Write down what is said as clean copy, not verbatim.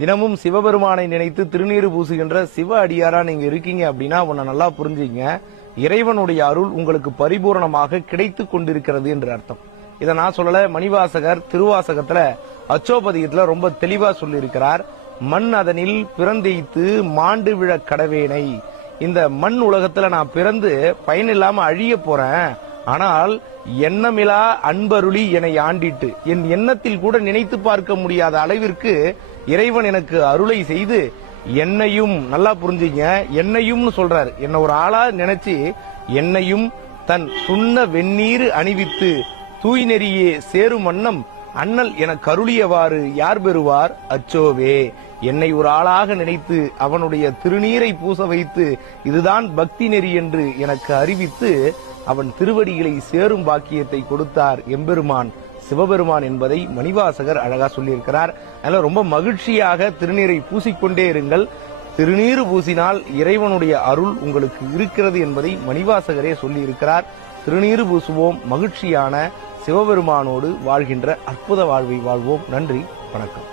தினமும் சிவபெருமானை நினைத்து திருநீறு பூசுகின்ற சிவ அடியாரா நீங்க இருக்கீங்க அப்படின்னா உன்னை நல்லா புரிஞ்சுங்க. இறைவனுடைய அருள் உங்களுக்கு பரிபூர்ணமாக கிடைத்து கொண்டிருக்கிறது என்று அர்த்தம். இதை நான் சொல்லல, மணிவாசகர் திருவாசகத்துல அச்சோபதியத்துல ரொம்ப தெளிவா சொல்லி இருக்கிறார். மண் அதனில் பிறந்தெய்த்து மாண்டு விழ கடவேனை. இந்த மண் உலகத்துல நான் பிறந்து பயனில்லாம அழிய போறேன், ஆனால் எண்ணமிலா அன்பருளி என்னை ஆண்டிட்டு என் எண்ணத்தில் கூட நினைத்து பார்க்க முடியாத அளவிற்கு இறைவன் எனக்கு அருளை செய்து என்னையும், நல்லா புரிஞ்சுங்க, என்னையும் சொல்றாரு, என்ன ஒரு ஆளா நினைச்சு என்னையும் தன் சுண்ண வெந்நீர் அணிவித்து தூய் நெறியே சேரும் வண்ணம் அண்ணல் எனக்கு அருளியவாறு யார் பெறுவார் அச்சோவே. என்னை ஒரு ஆளாக நினைத்து அவனுடைய திருநீரை பூச வைத்து இதுதான் பக்தி நெறி என்று எனக்கு அறிவித்து அவன் திருவடிகளை சேரும் பாக்கியத்தை கொடுத்தார் எம்பெருமான் சிவபெருமான் என்பதை மணிவாசகர் அழகா சொல்லியிருக்கிறார். அதனால ரொம்ப மகிழ்ச்சியாக திருநீரை பூசிக்கொண்டே இருங்கள். திருநீர் பூசினால் இறைவனுடைய அருள் உங்களுக்கு இருக்கிறது என்பதை மணிவாசகரே சொல்லி இருக்கிறார். திருநீர் பூசுவோம், மகிழ்ச்சியான சிவபெருமானோடு வாழ்கின்ற அற்புத வாழ்வை வாழ்வோம். நன்றி, வணக்கம்.